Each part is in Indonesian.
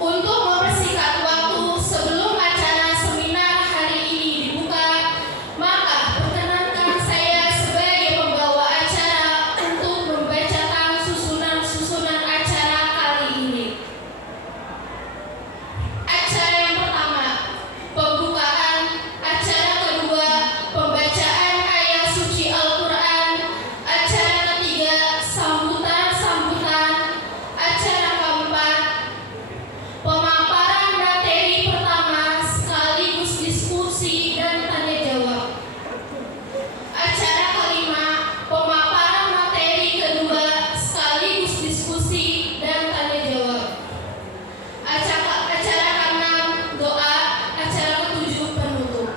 Untuk mempersingkat waktu sebelum acara seminar hari ini dibuka, maka perkenankan saya sebagai pembawa acara untuk membacakan susunan acara kali ini. Acara yang pertama, pembukaan. Acara kedua, pembacaan ayat suci Al-Quran. Acara ketiga, sambutan. Acara keempat, pemaparan materi pertama sekaligus diskusi dan tanya jawab. Acara kelima, pemaparan materi kedua sekaligus diskusi dan tanya jawab. Acara keenam, doa. Acara ketujuh, penutup.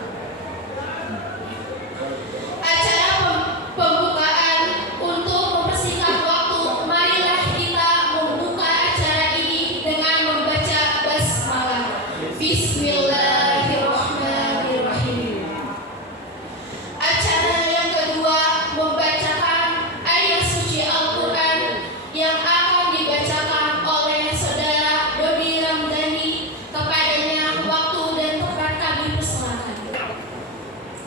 Acara pembukaan. Untuk mempersingkat waktu, marilah kita membuka acara ini dengan membaca basmalah. Bismillahirrahmanirrahim. Acara yang kedua, membacakan ayat suci Al-Quran yang akan dibacakan oleh saudara Dodi Ramdhani. Kepadanya waktu dan tempat kami persilakan.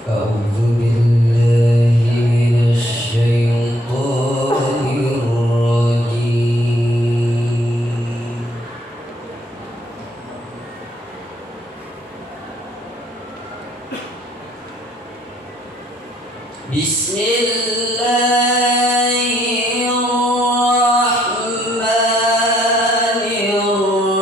أعوذ بالله من الشيطان الرجيم بسم الله الرحمن الرحيم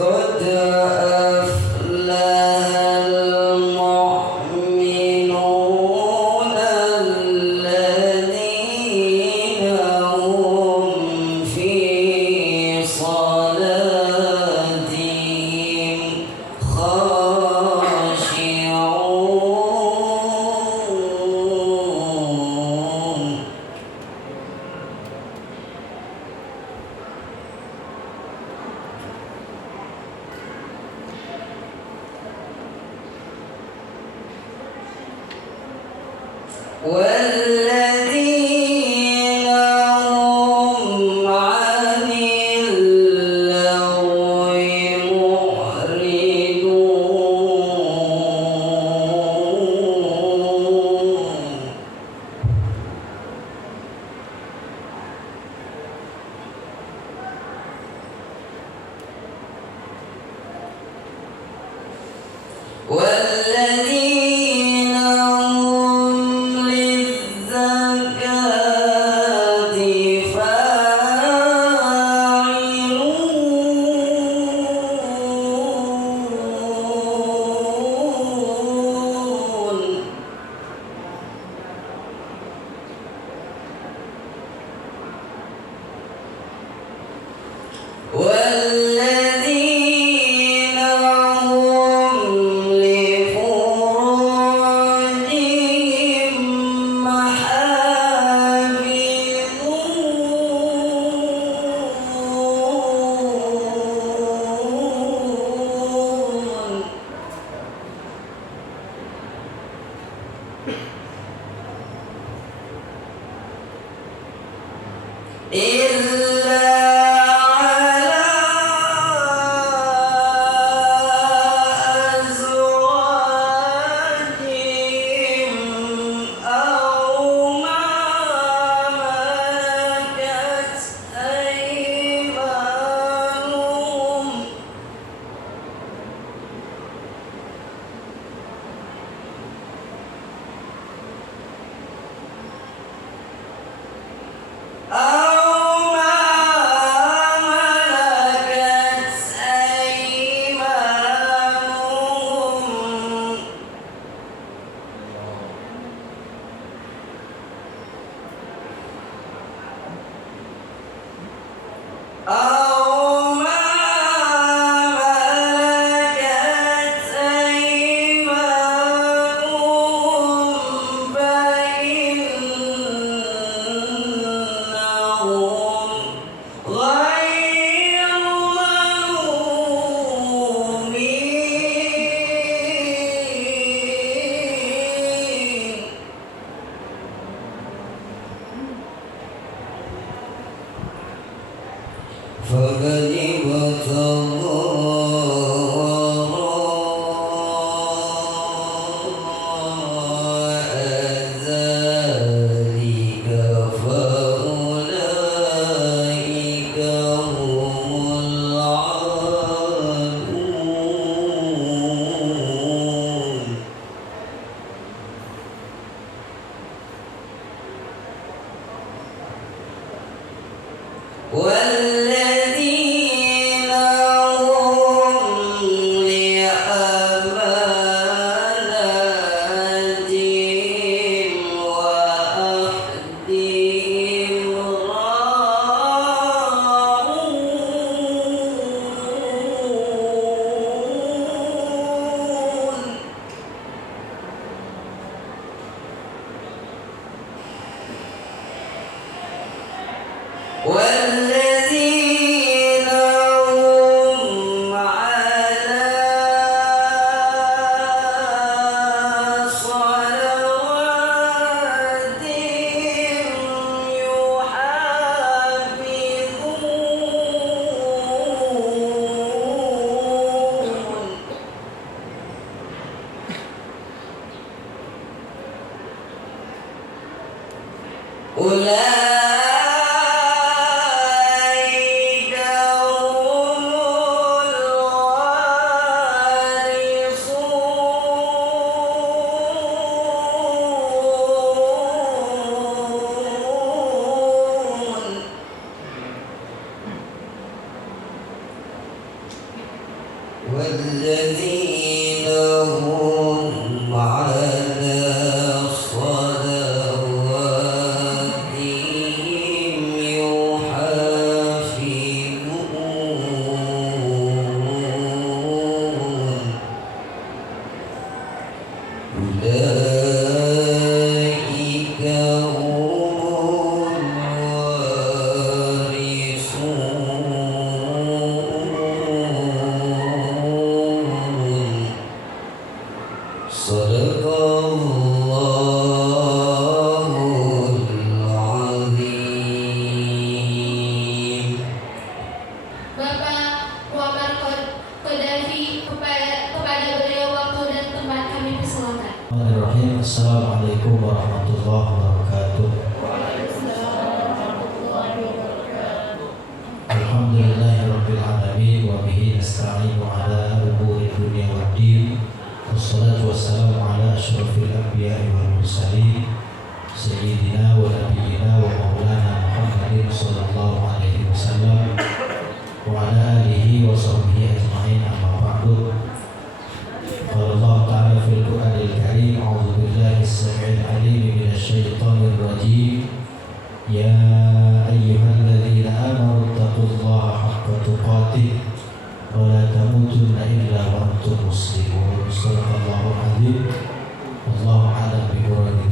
قد أفلح المؤمنون الذين هم في صلاتهم خاشعون والذين هم عن اللغو معرضون والذين هم للزكاة فاعلون والذين هم لفروجهم محافظون إلا على أزواجهم أو ما ملكت أيمانهم أو فقد ابتغى ذلك فأولئك هم العادون والذين هم لأماناتهم وعهدهم راعون والذين هم على صلواتهم يحافظون أولئك هم الوارثون والذين هم على صلواتهم يحافظون أولئك هم الوارثون صدق الله العظيم. Bapak Muhammad Qaddafi, kepada beliau waktu dan tempat kami persilakan. Bismillahirrahmanirrahim. Assalamualaikum warahmatullahi wabarakatuh. Alhamdulillahirabbil alamin wa bihi nasta'inu ala umuri dunya waddin. Wassalatu wassalamu ala asyrafil anbiya'i wal mursalin sayyidina wa nabiyyina wa maulana Muhammadin sallallahu alaihi wasallam wa ala alihi wa sahbihi ajma'in, amma ba'du. Qala Allah ta'ala fil Qur'anil Karim, a'udzu billahi as-sami'il 'alim minasyaitonir rajim. Ya ayyuhalladzina amanu taqullaha haqqa tuqatih wa la tamutunna illa wa antum muslimun. Shadaqallahul 'adzim. Wallahu a'lam bi muradihi.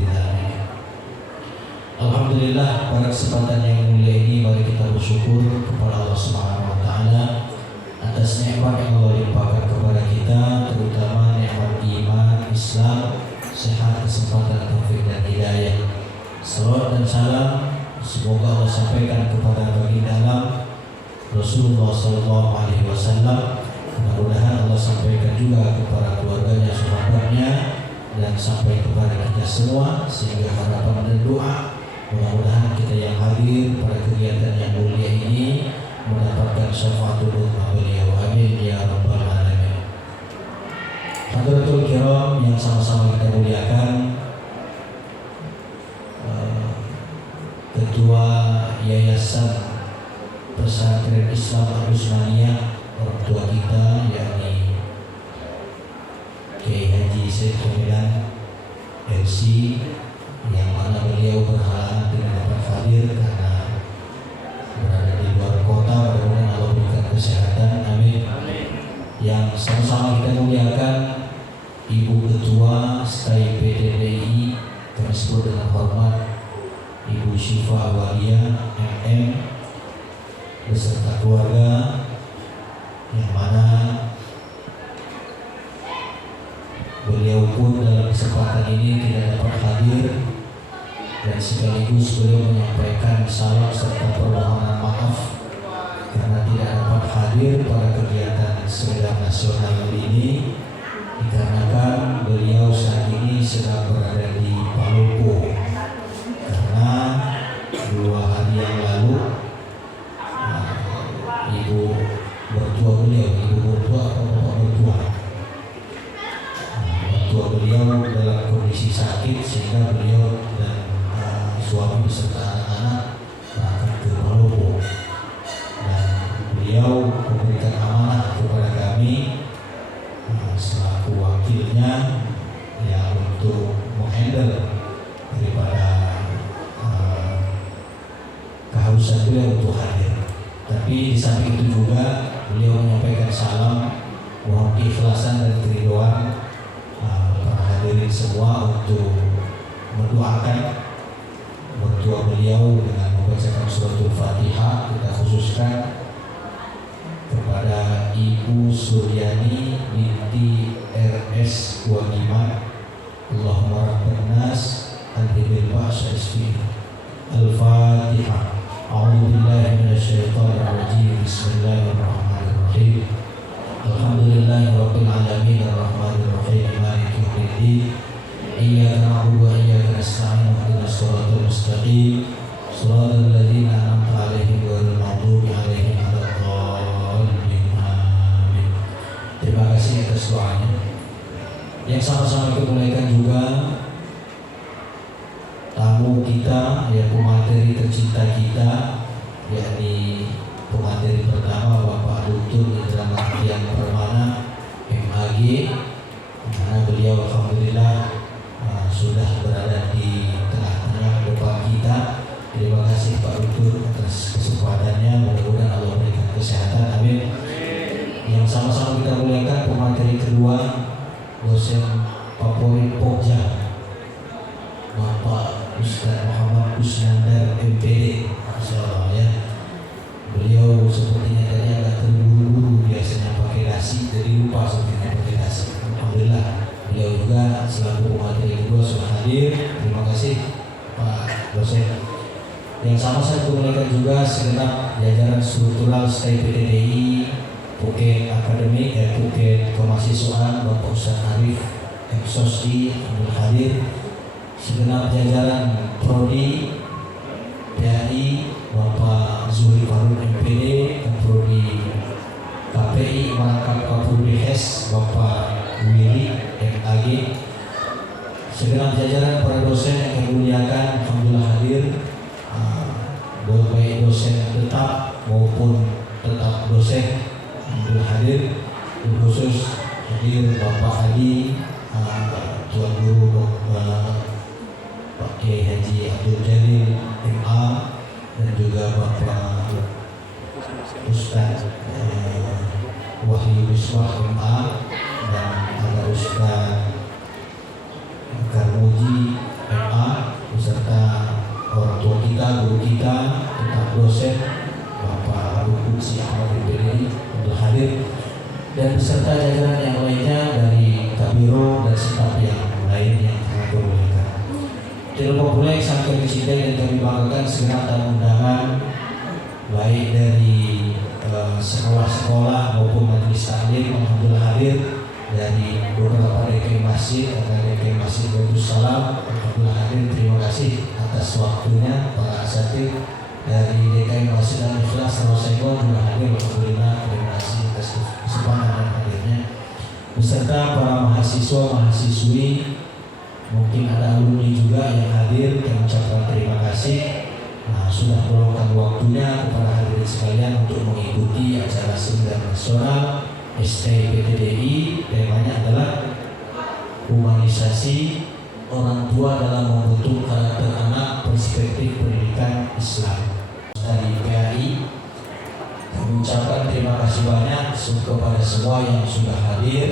Alhamdulillah, pada kesempatan yang mulia ini mari kita bersyukur kepada Allah Subhanahu wa taala atas nikmat yang Allah limpahkan kepada kita, terutama nikmat iman, Islam, sehat, kesempatan, taufik dan hidayah. Salawat dan salam semoga Allah sampaikan kepada baginda alam Rasulullah sallallahu alaihi wasallam. Mudah-mudahan Allah sampaikan juga kepada keluarganya, sahabatnya, dan sampai kepada kita semua, sehingga harapan dan doa mudah-mudahan kita yang hadir pada kegiatan yang mulia ini mendapatkan syafaatul uzma beliau. Amin ya rabbal alamin. Hadratul kiram yang sama-sama kita muliakan, Ketua Yayasan Pesantren Islam Al-Usmaniyah, orang tua kita yakni Kiai Haji Syekh Komedan MC, yang mana beliau berhalangan tidak dapat hadir karena berada di luar kota. Mudah-mudahan Allah berikan kesehatan, amin. Yang sama-sama kita muliakan Ibu Ketua STAI PDDI, kami sebut dengan hormat Ibu Syifa Awalia MM beserta keluarga, yang mana beliau pun dalam kesempatan ini tidak dapat hadir, dan sekaligus beliau menyampaikan salam serta permohonan maaf karena tidak hadir pada kegiatan seminar nasional ini dikarenakan beliau saat ini sedang berada di Palopo karena 2 hari yang lalu ibu mertua beliau, ibu mertua atau bapak mertua, mertua beliau dalam kondisi sakit sehingga beliau dan suami beserta anak-anak berangkat ke Palopo, dan beliau memberikan amanah kepada kami selaku wakilnya ya untuk menghandle daripada keharusan beliau untuk hadir. Tapi di samping itu juga beliau menyampaikan salam, mohon keikhlasan dan keriduan para hadirin semua untuk mendoakan mertua beliau dengan membacakan suratul Fatihah. Kita khususkan kepada Ibu Suryani binti RS 25. Allahumma rabban nas adhibil ba'sa isfi. Al-Fatihah. A'udzu billahi minasyaitonir rajim. Bismillahirrahmanirrahim. Alhamdulillahirabbil alamin arrahmanir rahim maliki yaumiddin. Iyyaka na'budu wa iyyaka nasta'in ihdinas siratal mustaqim. Shiratal ladzina an'amta 'alaihim ghairil maghdubi 'alaihim waladdallin. Amin. Terima kasih atas doanya. Yang sama-sama kita mulaikan juga tamu kita, ya pemateri tercinta kita, yakni pemateri pertama Bapak Dr. Indra Martian Permana MAG, karena beliau alhamdulillah sudah berada di tengah-tengah depan kita. Terima kasih Pak Dr. atas kesempatannya, mudah-mudahan Allah berikan kesehatan, amin. Yang sama-sama kita muliakan pemateri kedua, dosen favorit Pokja, Bapak Ustaz Muhammad Kusnandar MPD, Masyaallah ya. Beliau sepertinya tadi agak terburu-buru, biasanya pakai dasi, jadi lupa sepertinya pakai dasi. Alhamdulillah, beliau juga selaku pemateri kedua sudah hadir. Terima kasih Pak dosen. Yang sama saya kemuliakan juga segenap jajaran struktural stay PTDI, Phuket Akademik, Phuket Kemahasiswaan, Bapak Ustaz Arif Eksosi ambil hadir. Segenap jajaran Prodi PAI, Bapak Zuri Farun MPD, Prodi KPI Merangkap Kapolri HES, Bapak Willy MAG. Segenap jajaran para dosen yang kami muliakan, alhamdulillah hadir, baik dosen tetap maupun tetap dosen, alhamdulillah hadir. Khusus hadir Bapak Adi, Tuan Guru Pak Kiai Haji Abdul Jalil MA, dan juga Bapak Ustaz Wahyu Misbah MA, dan ada Ustaz Karmuji MA, beserta orang tua kita, guru kita, tetap dosen Bapak Abu Kudsi Ahmad BPD untuk hadir, dan beserta jajaran yang lainnya dari Kabiro dan staf yang lain yang kami muliakan. Tidak pula yang sangat kami cintai dan kami banggakan segenap tamu undangan, baik dari sekolah-sekolah maupun majelis taklim, alhamdulillah hadir. Dari beberapa DKI Masjid, ada DKI Masjid Darussalam, alhamdulillah hadir. Terima kasih atas waktunya para asatidz. Dari DKI Masjid Al-Ikhlas Rawasenggol juga hadir, alhamdulillah. Terima kasih atas kesempatan dan hadirnya. Beserta para mahasiswa-mahasiswi, mungkin ada alumni juga yang hadir, kami ucapkan terima kasih. Sudah meluangkan waktunya kepada hadirin sekalian untuk mengikuti acara seminar nasional STPTDI. Temanya adalah humanisasi orang tua dalam membentuk karakter anak, perspektif pendidikan Islam. Dari PAI, kami ucapkan terima kasih banyak kepada semua yang sudah hadir.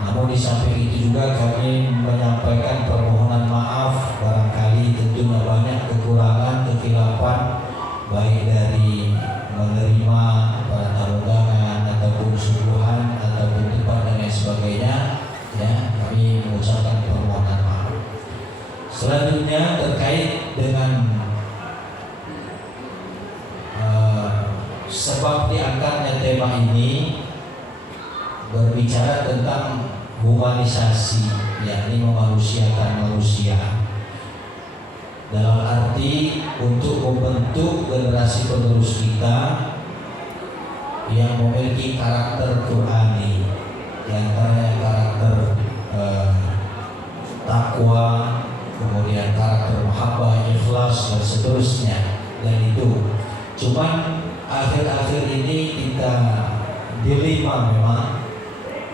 Namun di samping itu juga kami menyampaikan permohonan maaf barangkali tentunya banyak kekurangan, kekhilafan, baik dari menerima para tamu undangan ataupun suguhan ataupun tempat dan lain sebagainya. Ya, kami mengucapkan permohonan maaf. Selanjutnya terkait dengan sebab diangkatnya tema ini berbicara tentang humanisasi, yakni memanusiakan manusia, dalam arti untuk membentuk generasi penerus kita yang memiliki karakter Qur'ani, yang karakter takwa, kemudian karakter mahabbah, ikhlas dan seterusnya. Dan itu cuman akhir-akhir ini kita dilema, memang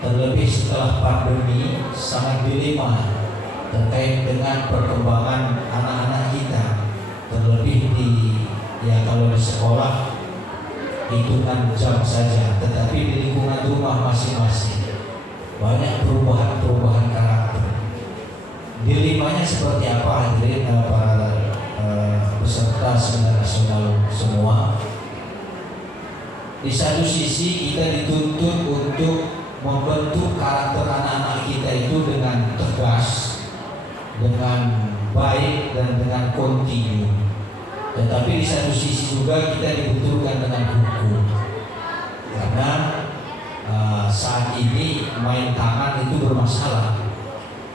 terlebih setelah pandemi sangat dilema terkait dengan perkembangan anak-anak kita, terlebih kalau di sekolah hitungan jam saja, tetapi di lingkungan rumah masing-masing banyak perubahan karakter. Dilemanya seperti apa, hadirin para peserta seminar nasional semua? Di satu sisi kita dituntut untuk membentuk karakter anak-anak kita itu dengan tegas, dengan baik dan dengan kontinu. Tetapi di satu sisi juga kita dibutuhkan dengan hukum, karena saat ini main tangan itu bermasalah.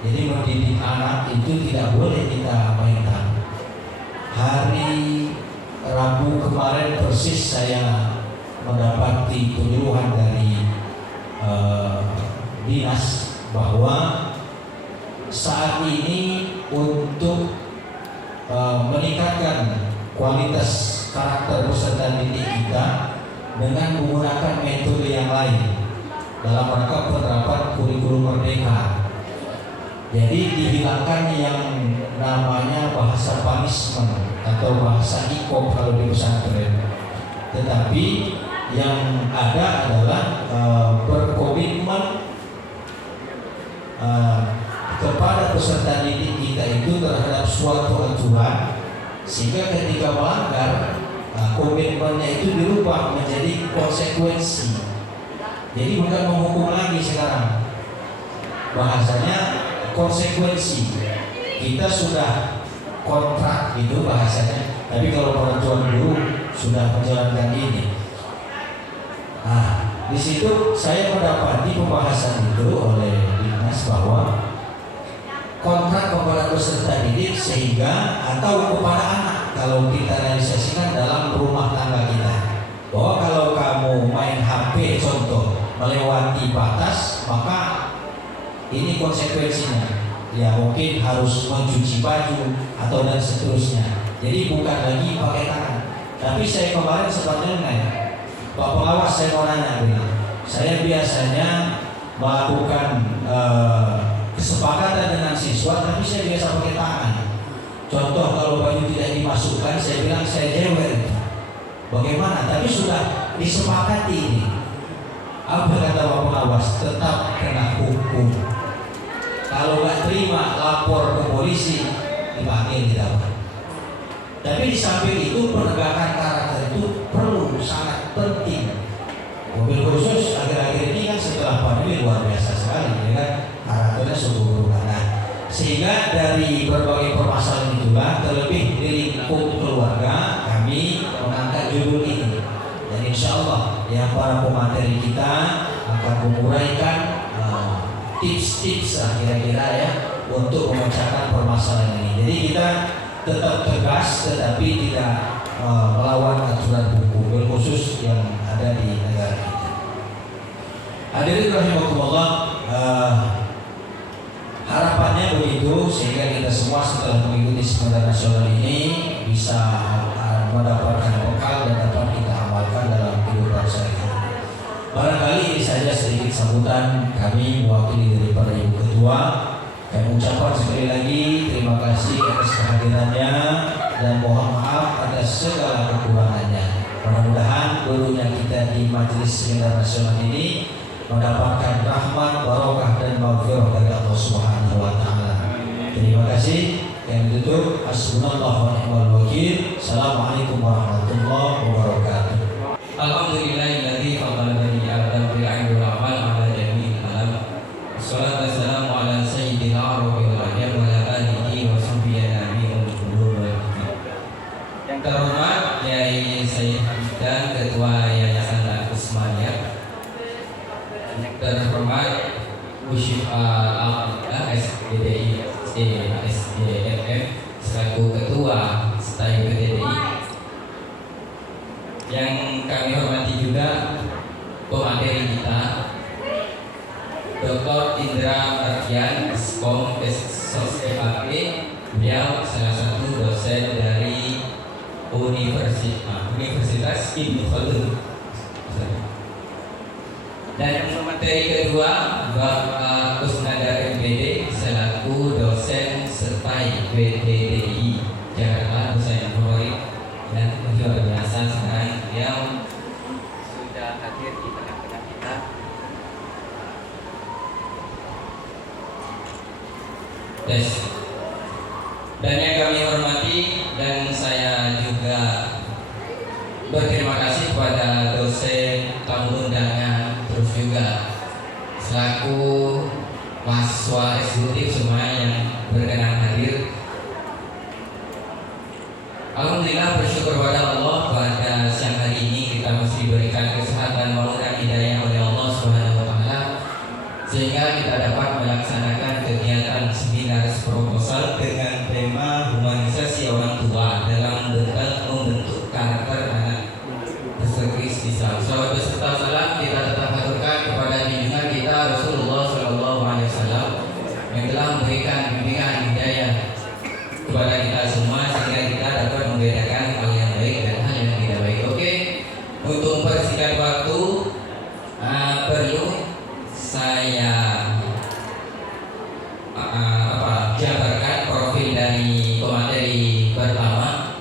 Jadi mendidik anak itu tidak boleh kita main tangan. Hari Rabu kemarin persis saya mendapati penyuluhan dari dinas bahwa saat ini untuk meningkatkan kualitas karakter peserta didik kita dengan menggunakan metode yang lain dalam rangka penerapan kurikulum merdeka. Jadi dihilangkan yang namanya bahasa punishment atau bahasa ikom kalau di pesantren, tetapi yang ada adalah berkomitmen kepada peserta didik kita itu terhadap suatu aturan, sehingga ketika melanggar komitmennya itu dirubah menjadi konsekuensi. Jadi bukan menghukum lagi sekarang, bahasanya konsekuensi. Kita sudah kontrak gitu bahasanya, tapi kalau peraturan guru sudah menjalankan ini. Di situ saya mendapati pembahasan itu oleh dinas bahwa kontrak kepada peserta didik sehingga atau kepada anak kalau kita realisasikan dalam rumah tangga kita, bahwa kalau kamu main HP contoh melewati batas, maka ini konsekuensinya. Ya mungkin harus mencuci baju atau dan seterusnya. Jadi bukan lagi pakai tangan. Tapi saya kemarin sempat nanya, Pak Pengawas, saya mau nanya, saya biasanya melakukan kesepakatan dengan siswa, tapi saya biasa pakai tangan. Contoh kalau baju tidak dimasukkan, saya bilang saya jewer. Bagaimana? Tapi sudah disepakati ini. Apa kata Pak Pengawas? Tetap kena hukum. Kalau nggak terima lapor ke polisi, dipanggil tidak. Tapi di samping itu penegakan karakter itu perlu, sangat penting. Mobil khusus akhir-akhir ini kan setelah pandemi luar biasa sekali, ya kan? Karakternya sungguh berubah. Sehingga dari berbagai permasalahan itulah, terlebih di lingkup keluarga, kami mengangkat judul ini. Dan insya Allah yang para pemateri kita akan menguraikan tips-tips kira-kira ya untuk memecahkan permasalahan ini. Jadi kita tetap tegas, tetapi tidak melawan aturan hukum khusus yang ada di negara kita. Hadirin rahimakumullah, harapannya begitu sehingga kita semua setelah mengikuti seminar nasional ini bisa mendapatkan bekal dan dapat kita amalkan dalam kehidupan sehari-hari. Barangkali ini saja sedikit sambutan kami mewakili daripada Ibu Ketua. Kami ucapkan sekali lagi terima kasih atas kehadirannya dan mohon maaf atas segala kekurangannya. Mudah-mudahan dulunya kita di majelis seminar nasional ini mendapatkan rahmat, barokah dan maghfirah dari Allah Subhanahu wa taala. Terima kasih. Yang ditutup, hasbunallahu wa ni'mal wakil. Assalamualaikum warahmatullahi wabarakatuh. Alhamdulillahilladzi fadala bani Adam bil ilmi wal amal ala jami'il alam. Wassalatu wassalamu ala sayyidil arwahil ajam wa ala alihi wa sahbihi nabiyil qulub. Yang terhormat Kiai Sayyid Hamdan, Ketua SDDI SDFM selaku ketua STAI PTDI. Yang kami hormati juga pemateri kita Dr. Indra Mardian Skom SOSIAP. Beliau salah satu dosen dari Universitas Ibnu Khaldun. Dan yang pemateri kedua Bapak Kusnandar MPD selaku dosen STAI PTDI Jakarta, dosen yang favorit dan luar biasa. Sekarang beliau sudah hadir di tengah-tengah kita. Tes. Dan yang kami hormati dan saya juga berterima kasih kepada dosen tamu undangan, terus juga selaku mahasiswa eksekutif semua yang berkenan hadir. Alhamdulillah, bersyukur pada Allah pada siang hari ini kita masih diberikan kesehatan maupun hidayah oleh Allah Subhanahu wa taala sehingga kita dapat melaksanakan kegiatan seminar proposal dengan tema humanisasi orang tua dalam membentuk karakter anak berservis Islam. Sahabat beserta salam kita tetap haturkan kepada junjungan kita Rasulullah SAW yang telah memberikan bimbingan hidayah kepada kita semua sehingga kita dapat membedakan hal yang baik dan hal yang tidak baik. Oke, untuk mempersingkat waktu perlu saya jabarkan profil dari pemateri pertama,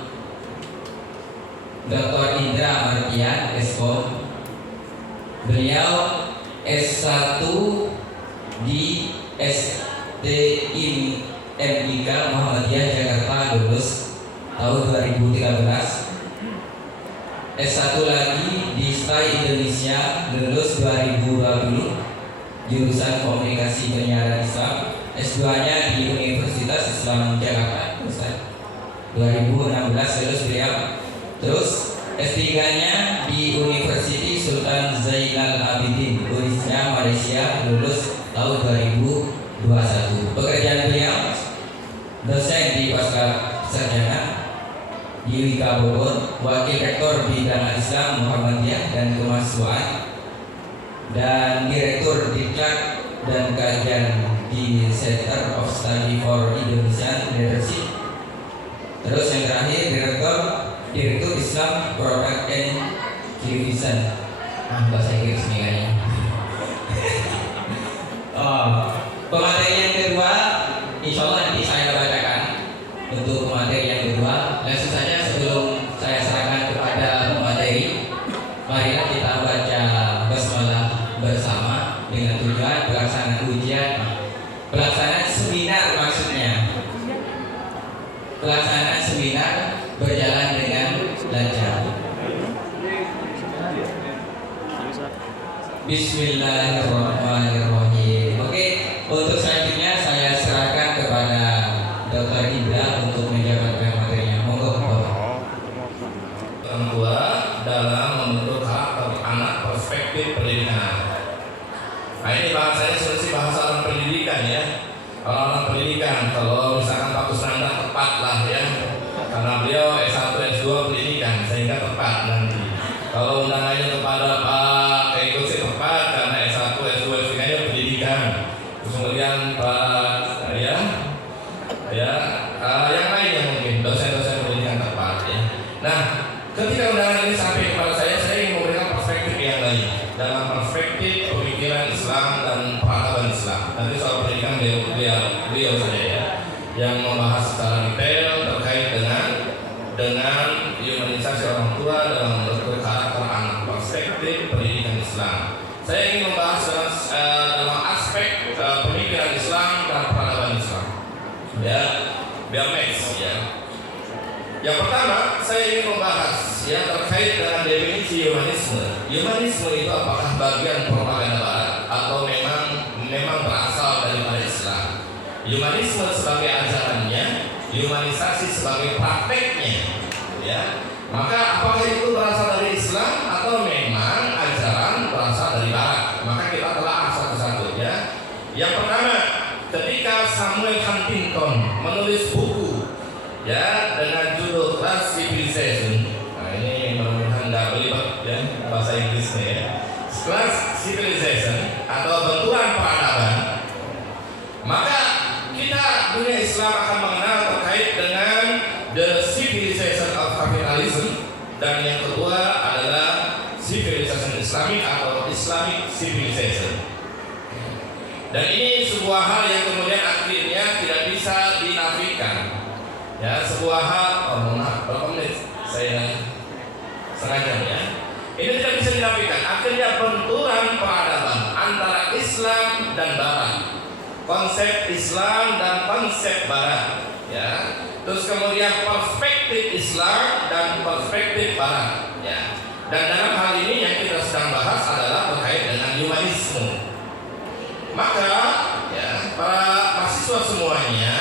Dr. Indra Mardian Skom. Beliau S1 di STIMIK Muhammadiyah Jakarta, lulus tahun 2013. S1 lagi di STAI Indonesia, lulus 2020, jurusan Komunikasi Penyiaran Islam. S2-nya di Universitas Islam Jakarta, 2016 lulus beliau. Terus S3-nya di University Sultan Zainal Abidin, Unisnya Malaysia, lulus tahun 2021. Pekerjaan beliau dosen di Pasca Sarjana di Wika Bogor, wakil rektor bidang Islam Muhammadiyah dan Kemahasiswaan, dan direktur Diklat dan Kajian di Center of Study for Indonesian Leadership. Terus yang terakhir direktur Islam Product and Television. Bahasa Inggris nih kayaknya. Pemateri yang kedua, insya Allah nanti saya bacakan. Untuk pemateri yang kedua, langsung saja sebelum saya serahkan kepada pemateri, marilah kita baca basmalah bersama dengan tujuan pelaksanaan ujian, pelaksanaan seminar maksudnya. Pelaksanaan seminar berjalan dengan lancar. Bismillahirrahmanirrahim. Oke, untuk selanjutnya saya serahkan kepada Dr. Indra untuk menjabarkan materinya. Monggo, Bapak. Orang tua dalam membentuk karakter anak, perspektif pendidikan. Nah, ini bahasanya seperti bahasa orang pendidikan ya. Kalau orang pendidikan, kalau misalkan Pak Kusnandar tepat lah ya, karena beliau S1, S2 pendidikan sehingga tepat nanti. Kalau undangannya kepada Pak Eko sih tepat karena S1, S2, S3-nya pendidikan. Terus kemudian Pak yang lainnya mungkin dosen-dosen pendidikan tepat ya. Nah, ketika undangan ini sampai kepada saya ingin memberikan perspektif yang lain dalam perspektif pemikiran Islam dan peradaban Islam. Nanti soal pendidikan beliau saja ya, yang membahas secara detail terkait dengan humanisasi orang tua dalam membentuk karakter anak, perspektif pendidikan Islam. Saya ingin membahas dalam aspek pemikiran Islam dan peradaban Islam. Ya, biar match ya. Yang pertama, saya ingin membahas yang terkait dengan definisi humanisme. Humanisme itu apakah bagian propaganda Barat atau memang berasal daripada Islam? Humanisme sebagai ajarannya, humanisasi sebagai prakteknya, ya. Maka apakah itu berasal dari Islam atau memang ajaran berasal dari Barat? Maka kita telah satu-satu ya. Yang pertama class civilization atau benturan peradaban, maka kita dunia Islam akan mengenal terkait dengan the civilization of capitalism, dan yang kedua adalah civilization Islamic atau Islamic civilization. Dan ini sebuah hal yang kemudian akhirnya tidak bisa dinafikan. Ya, sebuah hal, berapa menit saya sengaja ya. Ini tidak bisa dinafikan. Akhirnya benturan peradaban antara Islam dan Barat, konsep Islam dan konsep Barat, ya. Terus kemudian perspektif Islam dan perspektif Barat, ya. Dan dalam hal ini yang kita sedang bahas adalah terkait dengan humanisme. Maka, ya, para mahasiswa semuanya,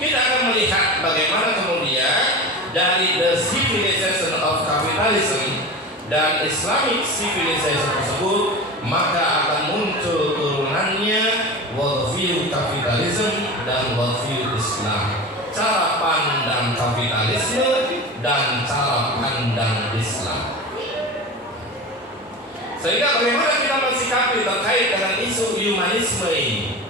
kita akan melihat bagaimana kemudian dari the civilization of capitalism dan Islamic civilization tersebut, maka akan muncul turunannya worldview kapitalisme dan worldview Islam, cara pandang kapitalisme dan cara pandang Islam. Sehingga bagaimana kita mensikapi terkait dengan isu humanisme ini?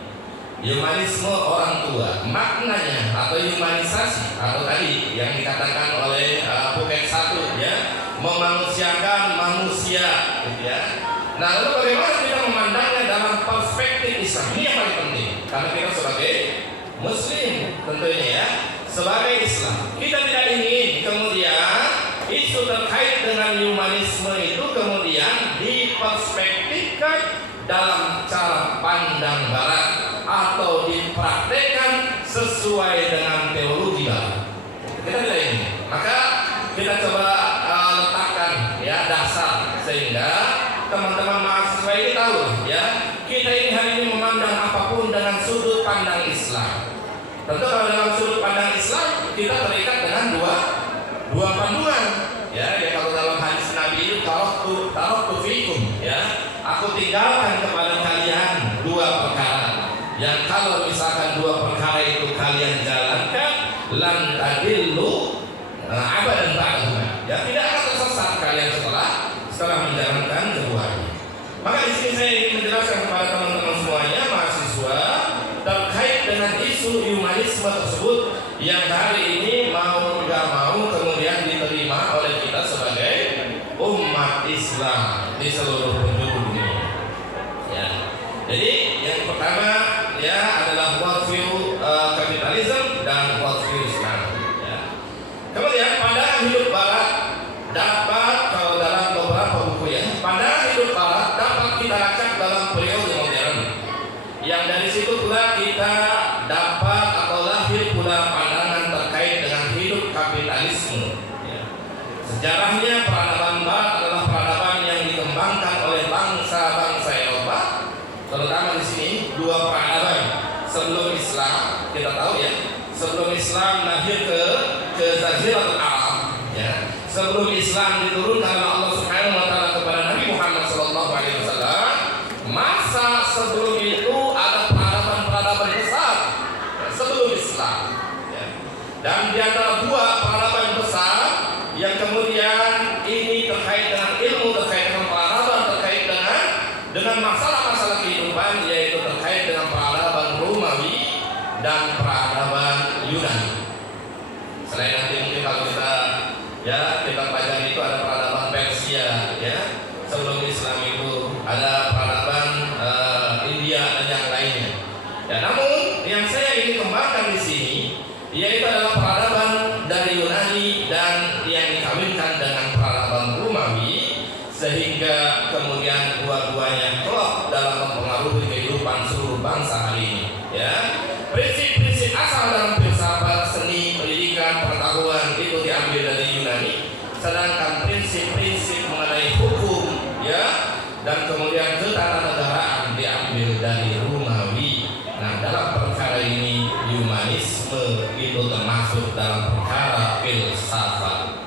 Humanisme orang tua, maknanya atau humanisasi atau tadi yang dikatakan oleh Phuket 1, ya, memanusiakan manusia, gitu ya. Nah, lalu bagaimana kita memandangnya dalam perspektif Islam? Ini yang paling penting, karena kita sebagai Muslim tentunya, ya, sebagai Islam, kita tidak ingin kemudian isu terkait dengan humanisme itu kemudian diperspektifkan dalam cara pandang Barat atau dipraktekkan sesuai dengan teologi Barat. Kita tidak ingin. Maka kita coba letakkan, ya, dasar sehingga teman-teman mahasiswa ini tahu, ya, kita ini hari ini memandang apapun dengan sudut pandang Islam. Tentu kalau dalam sudut pandang Islam kita terikat dengan dua panduan, ya. Kalau dalam hadis Nabi itu taraktu fikum, ya, aku tinggalkan kepada kalian dua perkara yang kalau misalkan dua perkara itu kalian jalankan, lan tadillu abadan ba'dahuma, ya, tidak akan tersesat kalian setelah menjalankan keduanya. Maka di sini saya ingin menjelaskan kepada teman-teman semuanya mahasiswa terkait dengan isu humanisme tersebut yang hari ini mau nggak mau kemudian diterima oleh kita sebagai umat Islam di seluruh penjuru dunia. Ya. Jadi yang pertama, ya, adalah worldview kapitalisme dan worldview Islam. Ya. Kemudian pandangan hidup Barat dapat, kalau dalam beberapa buku, ya, pandangan hidup Barat dapat kita lacak dalam periode modern. Yang dari situ pula kita dapat atau lahir pula pandangan terkait dengan hidup kapitalisme. Ya. Sejarahnya peradaban Barat adalah peradaban yang dikembangkan oleh bangsa-bangsa Eropa, terutama di sini dua peradaban sebelum Islam. Kita tahu, ya, sebelum Islam lahir ke Jaziratul Arab, ya. Sebelum Islam diturunkan oleh Allah Subhanahu wa taala kepada Nabi Muhammad SAW, masa sebelum itu ada peradaban besar, ya, sebelum Islam, ya. Dan di antara dua peradaban besar yang kemudian ini terkait dengan ilmu, terkait dengan peradaban, terkait dengan masalah-masalah kehidupan, yaitu terkait dengan peradaban Romawi dan peradaban Yunani. Selain nanti mungkin kalau kita pelajari itu ada peradaban Persia, ya. Sebelum Islam itu ada peradaban India dan yang lainnya. Ya, namun yang saya ingin kembangkan di sini yaitu adalah peradaban dari Yunani dan yang dikawinkan dengan peradaban Romawi, sehingga kemudian dua-duanya klop dalam mempengaruhi kehidupan seluruh bangsa hari ini. Ya, prinsip-prinsip asal dalam filsafat, seni, pendidikan, pengetahuan itu diambil dari Yunani, sedangkan prinsip-prinsip mengenai hukum, ya, dan kemudian ketatanegaraan diambil dari Romawi. Nah, dalam perkara ini humanisme itu termasuk dalam perkara filsafat.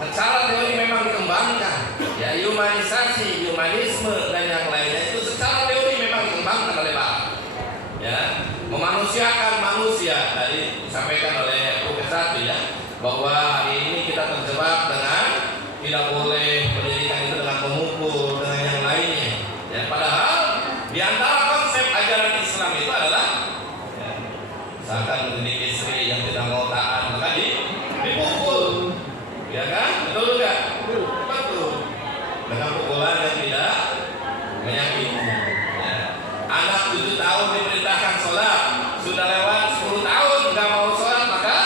Secara teori memang dikembangkan, ya, humanisasi, humanisme dan yang lainnya itu secara teori memang dikembangkan oleh Barat, ya, memanusiakan manusia. Tadi disampaikan oleh Phuket 1, ya, bahwa hari ini kita terjebak dengan tidak boleh pendidikan itu dengan memukul, dengan pukulan yang tidak menyakiti. Ya. Anak 7 tahun diperintahkan sholat, sudah lewat 10 tahun nggak mau sholat maka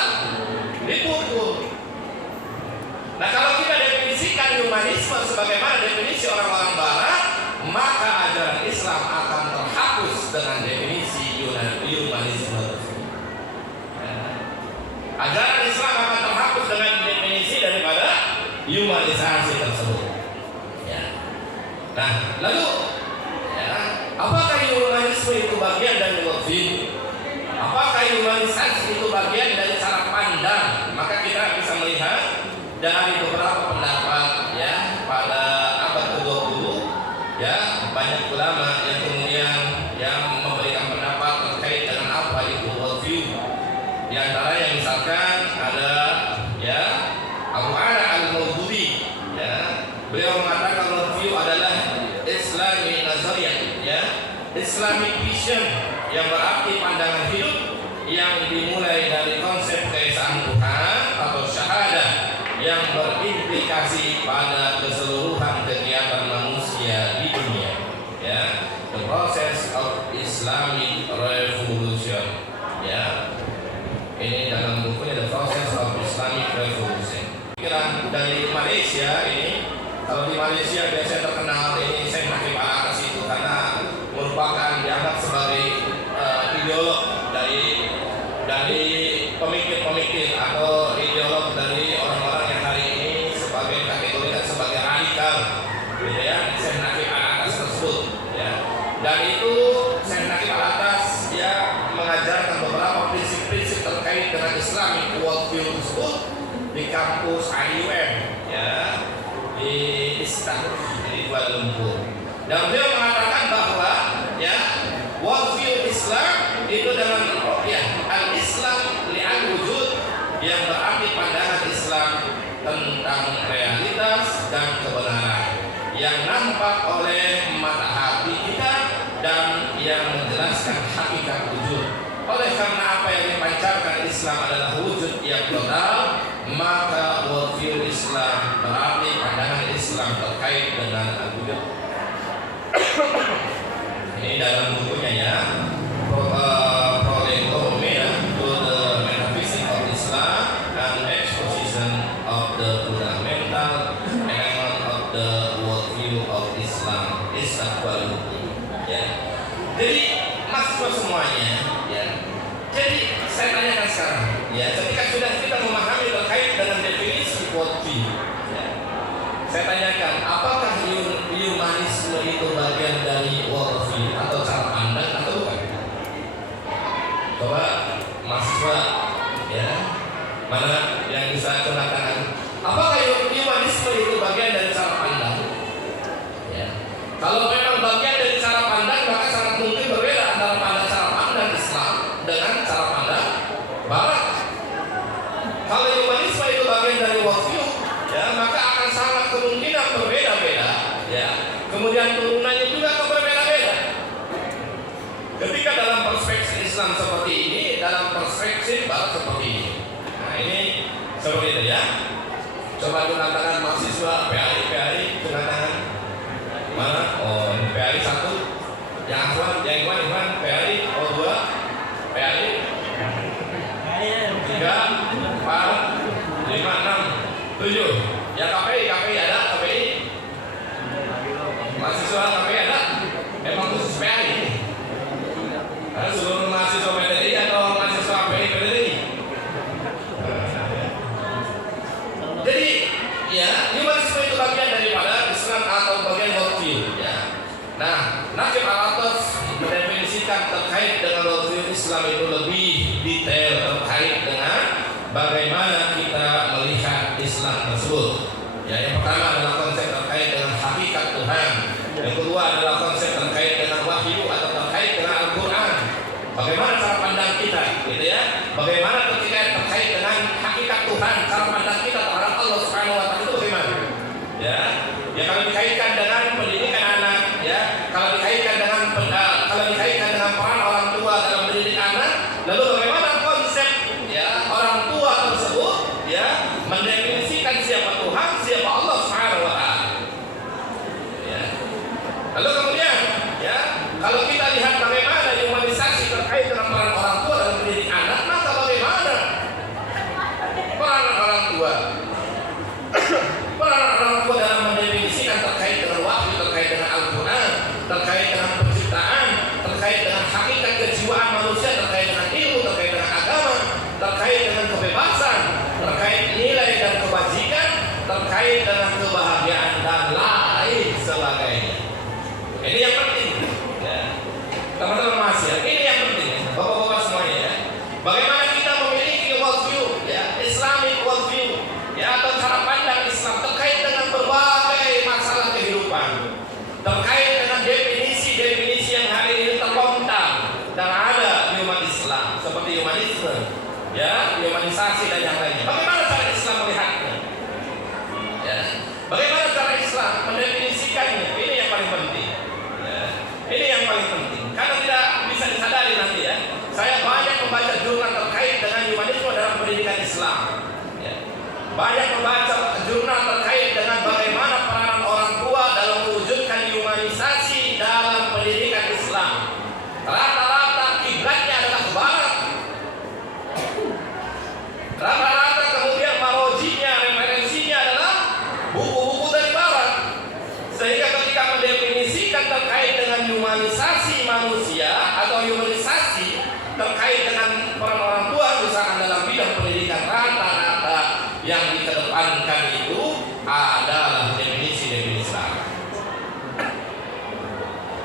dipukul. Nah kalau kita definisikan humanisme sebagaimana definisi orang-orang Barat, maka ajaran Islam akan terhapus dengan definisi humanisme tersebut. Ya. Ajaran Islam akan terhapus dengan definisi daripada humanisasi tersebut. Ya. Nah, lalu ya, apakah humanisme itu bagian dari worldview? Apakah humanisasi itu bagian dari cara pandang? Maka kita bisa melihat dari beberapa pendapat ya pada abad ke-20 ya, banyak ulama yang kemudian yang memberikan pendapat terkait dengan apa itu worldview. Di antara yang misalkan ada ya Abu Ala al-Maududi ya, beliau mengatakan worldview adalah Islamic nazariyah ya, Islamic vision, yang berarti pandangan hidup yang dimulai dari konsep keesaan Tuhan atau syahadah yang berimplikasi pada keseluruhan kegiatan manusia di dunia ya, the process of Islamic revolution ya, ini dalam bukunya The Process of Islamic Revolution. Pikiran dari Malaysia ini, kalau di Malaysia biasanya terkenal ini Syekh Naqib Al-Atas itu karena merupakan dianggap sebagai ideolog dari pemikir-pemikir atau ideolog dari orang-orang yang hari ini sebagai kategorikan sebagai radikal, gitu ya, Syekh Naqib Al-Atas tersebut, ya. Dan itu Syekh Naqib Al-Atas ya mengajarkan beberapa prinsip-prinsip terkait dengan Islamic worldview tersebut di kampus IUM, ya, di Istanbul, di Kuala Lumpur. Dan beliau mengatakan bahwa ya worldview Islam itu dengan ya al-Islam li'al-wujud, yang berarti pandangan Islam tentang realitas dan kebenaran yang nampak oleh mata hati kita dan yang menjelaskan hakikat wujud. Oleh karena apa yang dipancarkan Islam adalah wujud yang total, maka worldview Islam berarti pandangan Islam terkait dengan al-wujud. Ini dalam bukunya ya, to the Metaphysics of Islam and Exposition of the Fundamental Element of the Worldview of Islam is Kuala Lumpur. Ya. Jadi mahasiswa semuanya, ya. Jadi saya tanyakan sekarang, ya, ketika sudah kita memahami terkait dengan definisi worldview, ya, saya tanyakan, apakah humanisme itu bagian dari worldview atau cara pandang atau bukan? Coba mahasiswa, ya, mana yang bisa angkat tangan? Apakah humanisme itu bagian dari cara pandang? Ya. Kalau memang bagian dari cara pandang, maka sangat mungkin berbeda antara cara pandang Islam dengan cara pandang Barat. Kalau humanisme itu bagian dari worldview, ya, maka akan sangat kemungkinan berbeda-beda, ya. Kemudian turunannya juga akan berbeda-beda. Ketika dalam perspektif Islam seperti ini, dalam perspektif Barat seperti ini. Nah ini seperti itu ya. Coba tunjukkan mahasiswa PAI, tunjukkan mana? Oh PAI 1, yang Afwan, yang Iwan, PAI, oh 2, PAI 3, 4, 5, 6, 7. Ya KPI ada, KPI. Mahasiswa KPI ada. Emang khusus PAI ini. Ada seluruh mahasiswa PTI atau mahasiswa PTI. Jadi ya humanisme itu bagian daripada Islam atau bagian worldview, ya. Nah, Naqib Al-Atas mendefinisikan terkait dengan worldview Islam itu lebih detail terkait dengan bagaimana kita melihat Islam tersebut. Ya, yang pertama adalah konsep terkait dengan hakikat Tuhan. Yang kedua adalah konsep terkait dengan wahyu atau terkait dengan Al-Quran. Bagaimana cara pandang kita, gitu ya? Bagaimana ketika terkait dengan hakikat Tuhan, cara pandang kita terhadap Allah Subhanahu Wa Taala itu bagaimana? Ya, ya kalau dikaitkan dengan pendidikan anak, ya, kalau dikaitkan dengan peran orang tua dalam mendidik anak, lalu bagaimana konsep ya orang tua tersebut, ya, mendefinisikan siapa Tuhan, siapa Allah Subhanahu Wa Taala. banyak membaca jurnal terkait dengan bagaimana peranan orang tua dalam mewujudkan humanisasi dalam pendidikan Islam. Rata-rata kiblatnya adalah ke barat. Rata-rata kemudian marojinya, referensinya adalah buku-buku dari barat. Sehingga ketika mendefinisikan terkait dengan humanisasi manusia atau humanisasi terkait dengan peran orang tua misalkan dalam bidang pendidikan, rata-rata yang dikedepankan itu adalah definisi-definisi barat.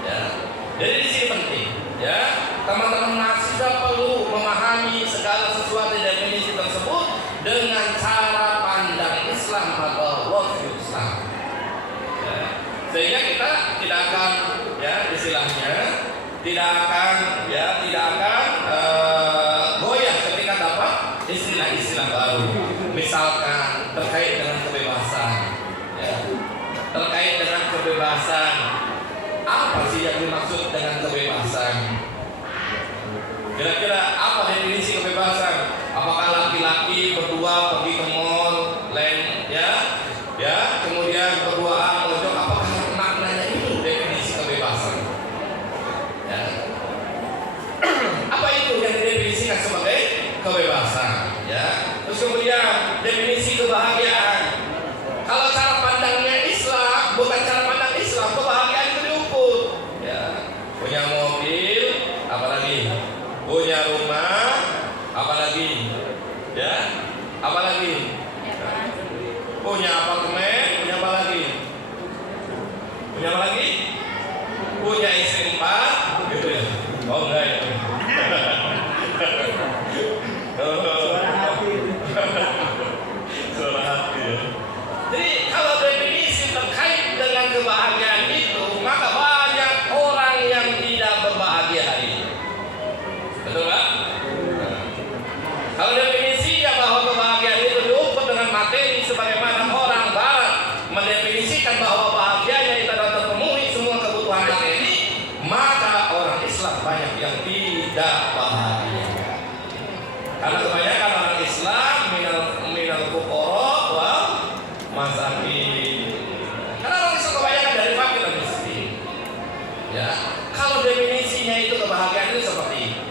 Ya. Jadi di sini penting, ya, teman-teman mahasiswa perlu memahami segala sesuatu definisi tersebut dengan cara pandang Islam atau worldview Islam. Ya. Sehingga kita tidak akan, ya, istilahnya tidak akan goyah ketika dapat istilah-istilah baru. Misalkan terkait dengan kebebasan, ya. Terkait dengan kebebasan, apa sih yang dimaksud dengan kebebasan? Kira-kira apa definisi kebebasan? Apakah laki-laki berdua pergi ke mall, ya, kemudian berduaan mojok? Apakah maknanya itu definisi kebebasan? Ya. Apa itu yang didefinisikan sebagai kebebasan? Ya. Terus kemudian definisi kebahagiaan. Kalau cara pandangnya Islam, bukan cara pandang Islam, kebahagiaan itu diukur. Ya. Punya mobil, apalagi punya rumah, apalagi, ya, apalagi, punya apartemen, punya apa lagi? Punya apa lagi? Punya istri 4, gitu ya? Oh enggak ya? Suara hati ya. Jadi kalau definisi terkait dengan kebahagiaan itu, maka banyak orang yang tidak berbahagia hari ini. Betul kan? Kalau definisinya bahwa kebahagiaan itu diukur dengan materi sebagaimana orang barat mendefinisikan bahwa bahagianya itu adalah terpenuhi semua kebutuhan materi, maka orang Islam banyak yang tidak bahagia. Karena kebanyakan orang Islam minal fuqara wal masakin. Karena orang Islam kebanyakan dari fakir dan miskin. Ya, kalau definisinya itu kebahagiaan itu seperti ini,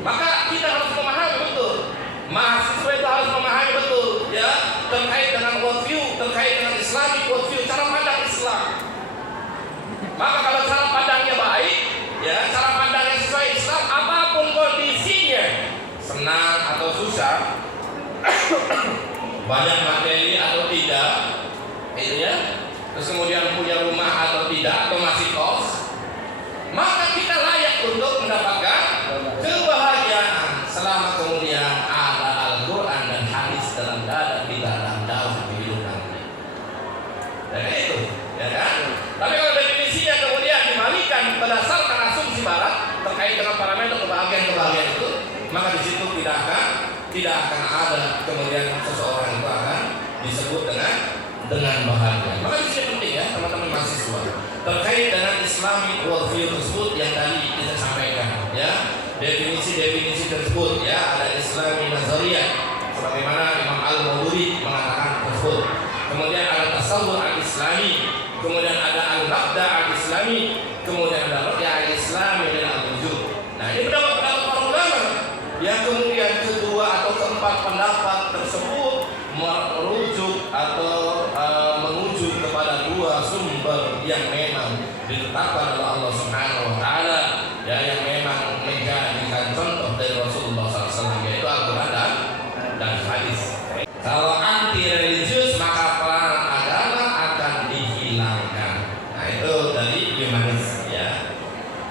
maka kita harus memahami betul. Mahasiswa itu harus memahami betul, ya, terkait dengan worldview, terkait dengan Islamic worldview, cara pandang Islam. Maka kalau cara pandangnya baik, ya, cara pandangnya sesuai Islam, apapun kondisinya, senang atau susah, banyak materi atau tidak, itu ya, terus kemudian punya rumah atau tidak, atau masih kos, maka kita layak untuk mendapatkan kebahagiaan selama kemudian ada Al-Quran dan hadis dalam dada kita dalam kehidupan. Dan itu, ya kan? Tapi kalau definisinya kemudian dibalikan berdasarkan asumsi barat terkait dengan parameter kebahagiaan itu, maka di situ tidak akan ada kemudian seseorang itu akan disebut dengan bahagia. Maka di sini penting, ya, teman-teman mahasiswa, terkait dengan Islamic worldview tersebut yang tadi kita sampaikan, ya, definisi tersebut, ya, ada Islami Nazariyah sebagaimana Imam Al-Maududi mengatakan tersebut. Kemudian ada tasawwur al-Islami, kemudian ada al-Mabda al-Islami, kemudian ada Ru'yah al-Islami dan al-Wujud. Nah, ini pendapat para ulama yang kemudian kedua atau keempat pendapat tersebut merujuk atau mengujuk kepada dua sumber yang memang ditetapkan oleh Allah Subhanahu wa taala, ya, yang memang menjadikan contoh dari Rasulullah SAW, yaitu Al-Quran dan hadis. Kalau anti religius maka peran agama akan dihilangkan. Nah, itu dari humanis, ya.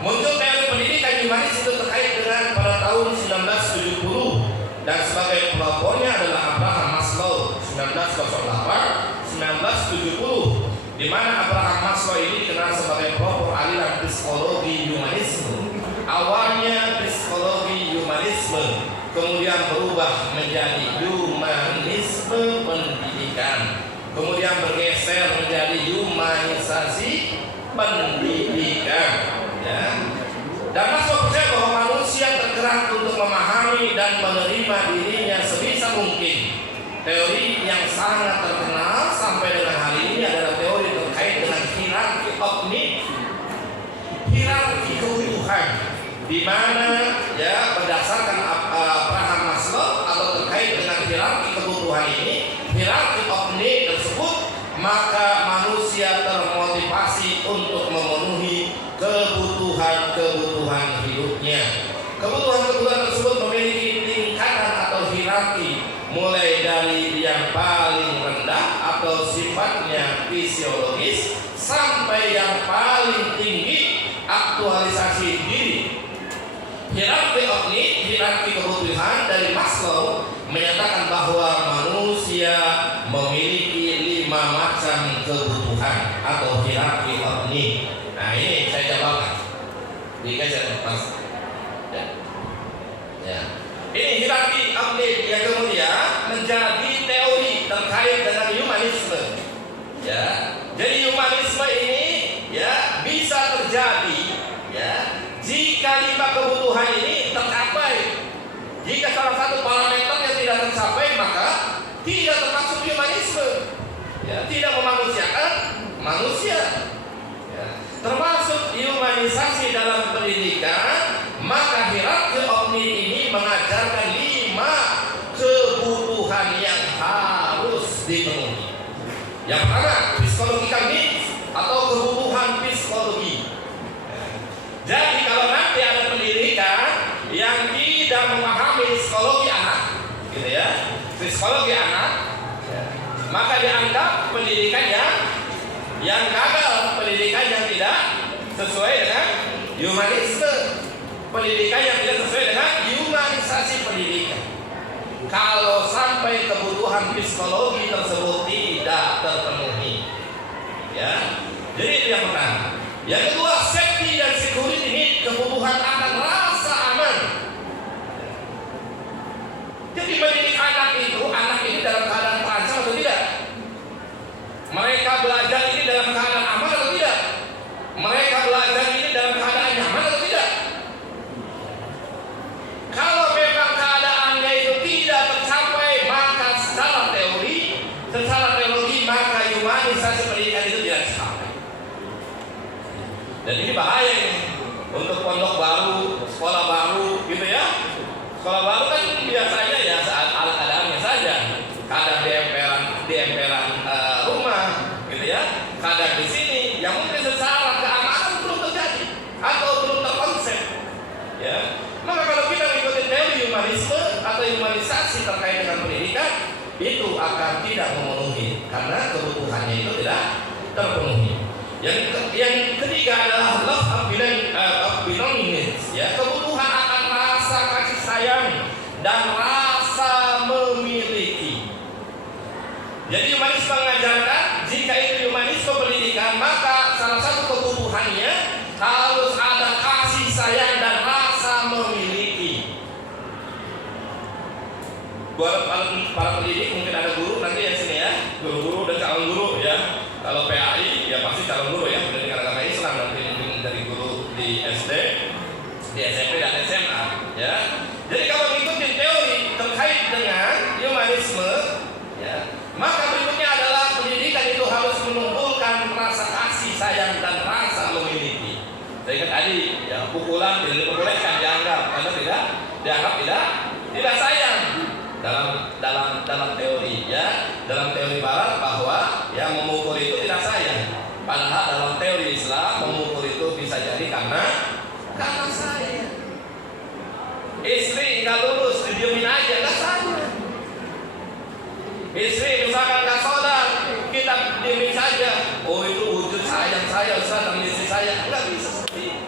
Muncul teori pendidikan humanis itu terkait dengan pada tahun 1970 dan sebagai pelopornya adalah Abraham Maslow 1908-1970, di mana Abraham Maslow ini dikenal sebagai pelopor aliran psikologi humanisme. Awalnya psikologi humanisme, kemudian berubah menjadi humanisme pendidikan, kemudian bergeser menjadi humanisasi pendidikan, ya. Dan Maslow percaya bahwa manusia tergerak untuk memahami dan menerima dirinya sebisa mungkin Teori yang sangat terkenal sampai dengan hari ini adalah teori terkait dengan hierarki of need, hierarki kebutuhan, di mana ya berdasarkan Abraham Maslow atau terkait dengan hierarki kebutuhan ini, hierarki of need tersebut, maka manusia termotivasi untuk memenuhi kebutuhan-kebutuhan hidupnya. Kebutuhan-kebutuhan tersebut memiliki tingkatan atau hierarki, mulai dari yang paling rendah atau sifatnya fisiologis sampai yang paling tinggi aktualisasi diri. Hierarki of need, hierarki kebutuhan dari Maslow menyatakan bahwa manusia memiliki 5 macam kebutuhan atau hierarki of need. Nah, ini saya jabarkan. Dikasih pas. Ya. Ini hierarki of need yang kemudian menjadi teori terkait dengan humanisme. Ya. Jadi humanisme ini ya bisa terjadi ya jika 5 kebutuhan ini tercapai. Jika salah satu parameter yang tidak tercapai, maka tidak termasuk humanisme. Ya, tidak memanusiakan manusia. Ya. Termasuk humanisasi dalam pendidikan, maka hierarki of need ini mengajarkan 5 kebutuhan yang harus dipenuhi. Yang pertama, physiological needs atau kebutuhan psikologi. Jadi kalau nanti ada pendidikan yang tidak memahami psikologi anak, gitu ya, psikologi anak, ya, maka dianggap pendidikan yang gagal, pendidikan yang tidak sesuai dengan humanisme, pendidikan yang tidak sesuai dengan humanisasi pendidikan. Kalau sampai kebutuhan psikologi tersebut tidak terpenuhi, ya, jadi itu yang pertama. Yang kedua, safety dan security need, kebutuhan akan rasa aman. Jadi mendidik anak ini dalam keadaan terancam atau tidak? Mereka belajar ini dalam keadaan aman atau tidak? Mereka belajar ini dalam keadaan nyaman atau tidak? Kalau memang keadaannya itu tidak tercapai, maka secara teologi, maka humanisasi pendidikan itu tidak tercapai. Dan ini bahaya ini untuk pondok baru, sekolah baru, gitu ya. Sekolah baru kan biasanya ya saat keadaannya saja, kadang di emperan rumah, gitu ya. Kadang di sini, yang mungkin secara keamanan belum terjadi atau belum terkonsep, ya. Maka kalau kita mengikuti teori humanisme atau humanisasi terkait dengan pendidikan, itu akan tidak memenuhi karena kebutuhannya itu tidak terpenuhi. Yang ketiga adalah love of belonging needs, ya, kebutuhan akan rasa kasih sayang dan rasa memiliki. Jadi humanisme mengajarkan jika itu humanisme pendidikan, maka salah satu kebutuhannya harus ada kasih sayang dan rasa memiliki. Buat para pendidik mungkin ada guru nanti ya sini ya, guru-guru dan calon guru ya. Kalau PAI ya pasti calon guru ya, pendidikan agama Islam, nanti mungkin dari guru di SD, di SMP dan SMA ya. Jadi kalau ngikutin teori terkait dengan humanisme ya, maka berikutnya adalah pendidikan itu harus menumbuhkan rasa kasih sayang dan rasa memiliki. Saya ingat tadi ya, pukulan tidak diperbolehkan, dianggap karena dianggap tidak sayang. Dalam teori ya, dalam teori barat bahwa ya memukul itu tidak sayang. Padahal dalam teori Islam memukul itu bisa jadi karena sayang. Istri nggak lulus didiemin aja nggak sayang. Istri misalkan nggak sholat kita diemin saja. Oh itu wujud sayang saya Ustaz sama istri saya, nggak bisa seperti itu.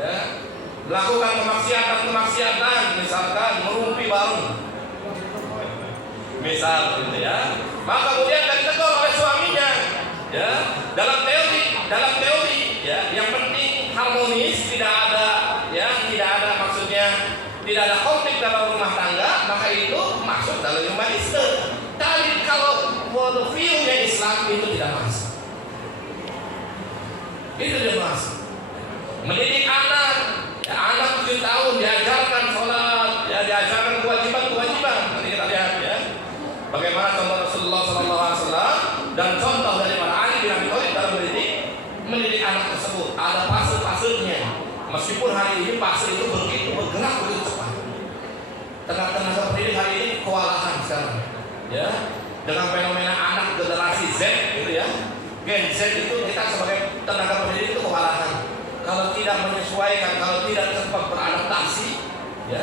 Ya. Melakukan kemaksiatan, misalkan merumpi bareng, misal gitu ya, maka kemudian akan ditegur oleh suaminya. Ya, dalam teori, ya, yang penting harmonis, tidak ada maksudnya tidak ada konflik dalam rumah tangga, maka itu masuk dalam humanisme. Tapi kalau worldview-nya Islam itu tidak masuk. Itu tidak masuk. Mendidik anak. Ya, anak 7 tahun diajarkan sholat, ya, diajarkan kewajiban. Nanti kita lihat ya. Dan contoh daripada Ali bin Abi Thalib dalam mendidik anak tersebut ada fase-fasenya. Meskipun hari ini fase itu bergerak begitu cepat. Tengah-tengah seperti ini hari ini kewalahan sekarang, ya, dengan fenomena anak generasi Z, gitu ya. Gen Z itu kita sebagai tenaga pendidik itu kewalahan. Kalau tidak menyesuaikan, kalau tidak cepat beradaptasi, ya,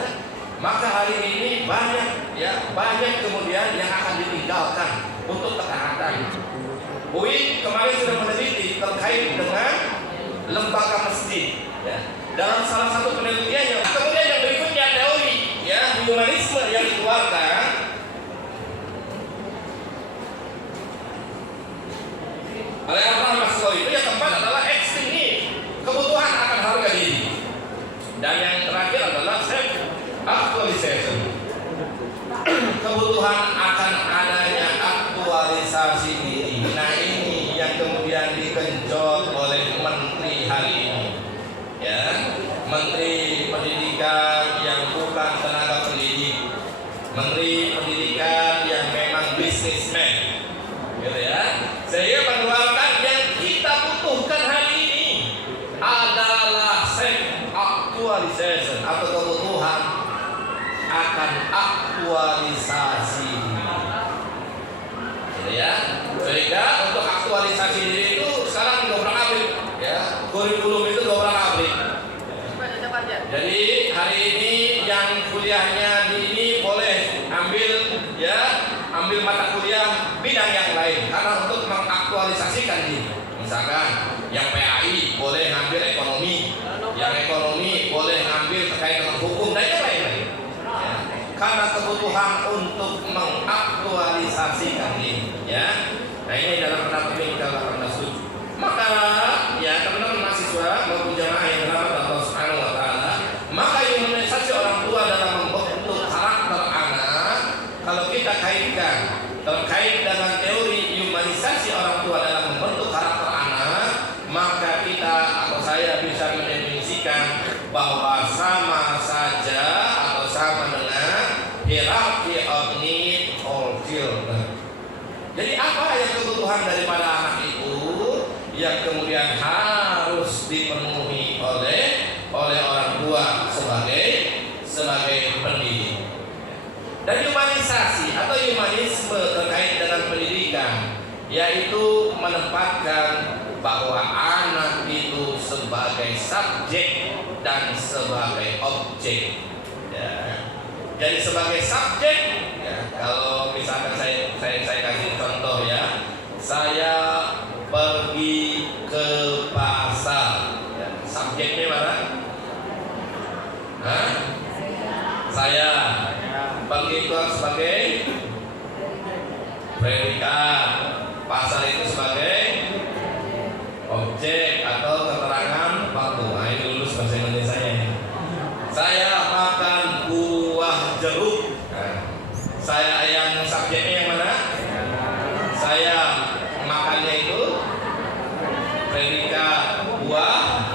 maka hari ini banyak kemudian yang akan ditinggalkan untuk ketaatan. UI kemarin sudah meneliti terkait dengan lembaga masjid, ya. Dalam salah satu penelitiannya, kemudian yang berikutnya teori, ya, humanisme yang dikeluarkan oleh Abraham Maslow itu yang keempat adalah extreme need, kebutuhan akan harga diri, dan yang terakhir adalah self actualization, kebutuhan akan adanya aktualisasi diri. Nah, ini yang kemudian digenjot oleh menteri hari ini, ya, menteri pendidikan yang bukan tenaga pendidik, menteri pendidikan yang memang businessman, gitu ya. Sehingga mengeluarkan yang kita butuhkan hari ini adalah self actualization atau kebutuhan akan aktualisasi diri, gitu ya. Sehingga untuk aktualisasi diri itu sekarang dobrak-abrik, ya, kurikulum itu dobrak-abrik. Jadi hari ini yang kuliahnya di ini boleh ambil mata kuliah bidang yang lain karena untuk mengaktualisasikan diri. Misalkan yang PAI boleh ngambil ekonomi, yang ekonomi boleh ngambil terkait dengan hukum dan yang lain-lain. Ya. Karena kebutuhan untuk mengaktualisasikan diri, ya. Nah, ini dalam pendapat ini kita akan setuju. Maka ya teman-teman mahasiswa maupun jamaah yang dirahmati Allah Subhanahu wa taala, maka humanisasi orang tua dalam membentuk karakter anak, kalau kita kaitkan terkait dengan teori humanisasi orang tua dalam membentuk karakter anak, maka kita atau saya bisa mendefinisikan bahwa sama saja atau sama dengan hierarchy of need or children. Jadi apa yang kebutuhan daripada anak itu yang kemudian harus dipenuhi oleh orang tua sebagai pendidik. Dan humanisasi atau humanisme terkait dengan pendidikan yaitu menempatkan bahwa anak itu sebagai subjek dan sebagai objek, ya. Jadi sebagai subjek, ya, kalau misalkan saya kasih contoh, ya, saya pergi ke pasar, ya, subjeknya mana? Hah? Saya pergi ke sebagai predikat, pasar itu sebagai objek atau keterangan waktu. Nah, ini lulus bahasa Indonesia ya. Saya makan buah jeruk. Nah, saya yang subjeknya yang mana? Saya makannya itu predikat buah,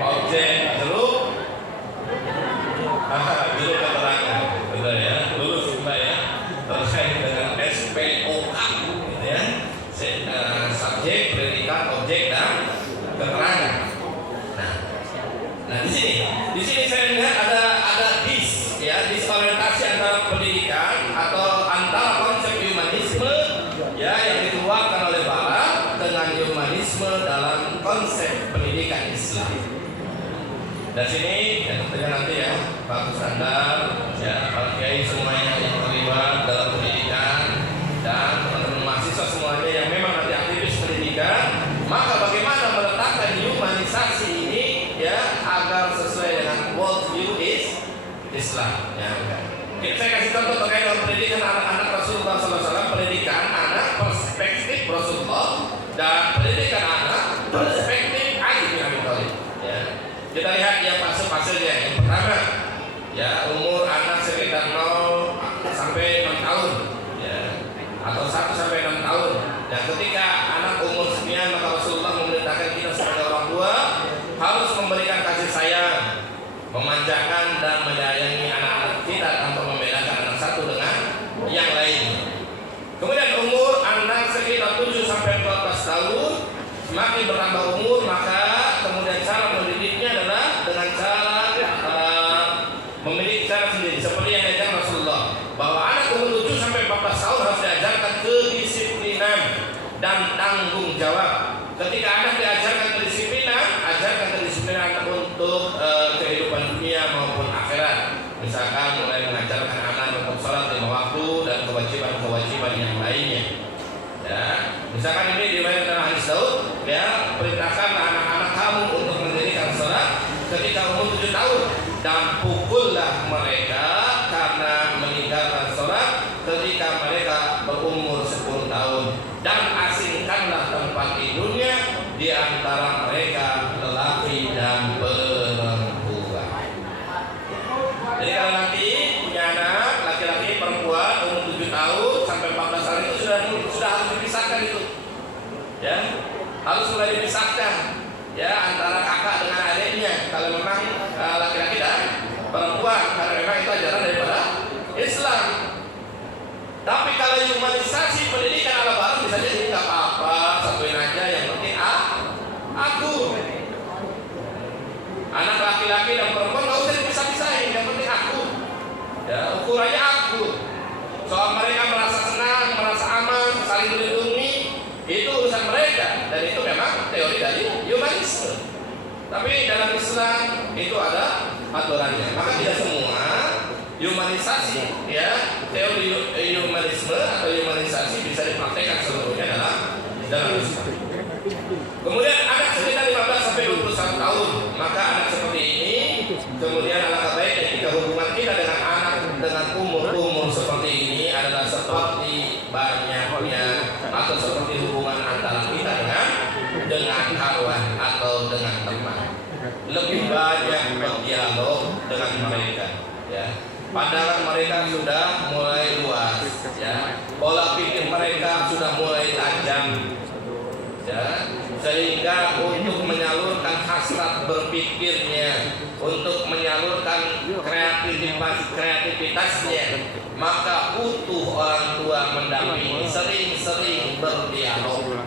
objek jeruk. Jeruk keterangan, betul ya, lulus Mbak ya. Terkait dengan SPOK, gitu ya. Subjek, predikat, objek dan keterangan. Nah, di sini saya lihat ada disorientasi antara pendidikan atau antara konsep humanisme, ya, yang dikeluarkan oleh Barat dengan humanisme dalam konsep pendidikan Islam. Dan sini ya, tentunya nanti ya Pak Kusandar, ya, Pak Kiai semuanya yang terlibat dalam pendidikan dan teman-teman mahasiswa semuanya yang memang nanti aktivis pendidikan, maka bagaimana meletakkan humanisasi ini, ya, agar sesuai dengan world view Islam, ya. Saya kasih contoh terkait dengan pendidikan anak-anak Rasulullah SAW, pendidikan anak perspektif Rasulullah dan pendidikan anak perspektif Ali bin Abi Thalib, ya. Kita lihat ya fase-fasenya. Yang pertama, ya, umur anak sekitar 0 sampai 6 tahun, ya, atau 1 sampai 6 tahun. Dan ketika anak umur sekian, maka Rasulullah memerintahkan kita sebagai orang tua harus memberikan kasih sayang, memanjakan dan menyayangi anak-anak kita tanpa membedakan anak satu dengan yang lain. Kemudian umur anak sekitar 7 sampai semakin bertambah umur, maka kemudian cara mendidiknya adalah dengan cara memiliki cara sendiri, seperti yang diajarkan Rasulullah, bahwa anak umur 7 sampai 14 tahun harus diajarkan kedisiplinan dan tanggung jawab. Ketika anak diajarkan kedisiplinan, ajarkan kedisiplinan untuk kehidupan dunia maupun akhirat. Misalkan mulai mengajarkan anak untuk sholat 5 waktu dan kewajiban-kewajiban yang lainnya. Ya, misalkan ini diriwayatkan dalam hadis Daud, ya, perintahkanlah anak-anak kamu untuk mendirikan sholat ketika umur 7 tahun dan pukullah mereka karena meninggalkan sholat ketika mereka berumur 10 tahun dan asingkanlah tempat tidurnya di antara mereka lelaki dan perempuan. Jadi kalau nanti punya anak laki-laki perempuan umur 7 tahun sampai 14 tahun itu sudah harus dipisahkan itu, ya, harus mulai dipisahkan, ya, antara kakak dengan adiknya kalau memang laki-laki dan perempuan, karena memang itu ajaran daripada Islam. Tapi kalau humanisasi pendidikan ala baru bisa jadi nggak apa-apa, satuin aja, yang penting aku. Anak laki-laki dan perempuan nggak usah dipisah-pisahin, yang penting aku. Ya, ukurannya aku. Soal mereka merasa senang, merasa aman, saling melindungi, itu urusan mereka, dan itu memang teori dari humanisme. Tapi dalam Islam itu ada aturannya. Maka tidak semua humanisasi, ya, teori humanisme atau humanisasi bisa dipraktekkan seluruhnya dalam Islam. Kemudian anak sekitar 15 sampai 21 tahun, maka anak seperti ini kemudian alangkah baiknya jika hubungan kita dengan anak dengan umur seperti ini adalah seperti banyaknya atau seperti hubungan antara kita dengan kawan atau dengan teman. Lebih banyak berdialog dengan mereka, ya. Pandangan mereka sudah mulai luas, ya. Pola pikir mereka sudah mulai tajam, ya, sehingga untuk menyalurkan hasrat berpikirnya, untuk menyalurkan kreativitasnya, maka butuh orang tua mendampingi, sering-sering berdialog,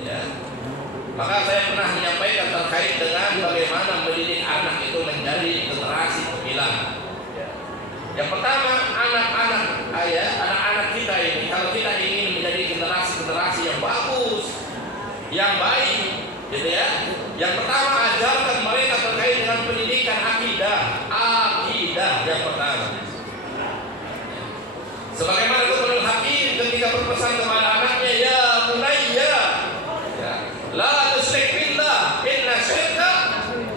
ya. Maka saya pernah menyampaikan terkait dengan bagaimana mendidik anak itu menjadi generasi pemilang. Yang pertama, anak-anak kita ini, kalau kita ingin menjadi generasi yang bagus, yang baik, gitu ya. Yang pertama, ajarkan mereka terkait dengan pendidikan akidah yang pertama. Sebagaimana Luqmanul Hakim ketika berpesan kepada anaknya, ya bunayya, ya, la tusyrik billah, inna syirka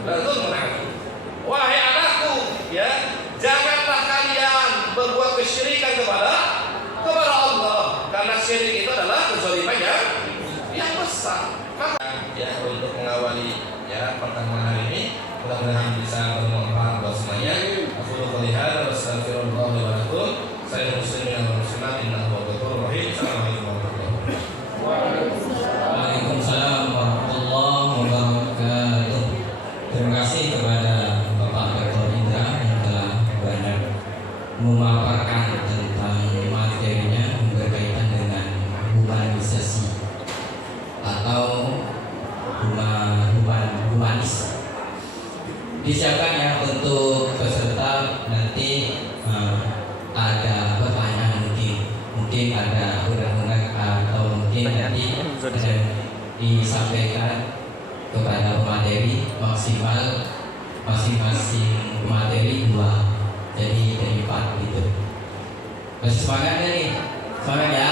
la dzulmun adzim. Wahai anakku, ya, janganlah kalian berbuat kesyirikan kepada Allah, karena syirik itu adalah kezaliman yang besar. Maka, ya, untuk mengawali, ya, pertemuan hari ini, mudah-mudahan bisa bermanfaat buat semuanya. Aku qouli hadza wa astaghfirullah li wa lakum. Saya muslimin wa muslimat, innahu ghafurur rahim. Assalamualaikum warahmatullahi wabarakatuh. Waalaikumsalam warahmatullahi wabarakatuh. Terima kasih kepada Bapak Dr. Indra yang telah banyak memaparkan tentang materinya berkaitan dengan humanisasi atau humanis. Disiapkan ya untuk peserta nanti ada pertanyaan, mungkin ada undang-undang atau mungkin nanti ada disampaikan kepada pemateri maksimal masing-masing materi 2, jadi dari 4 gitu. Masih semangat nih, semangat ya.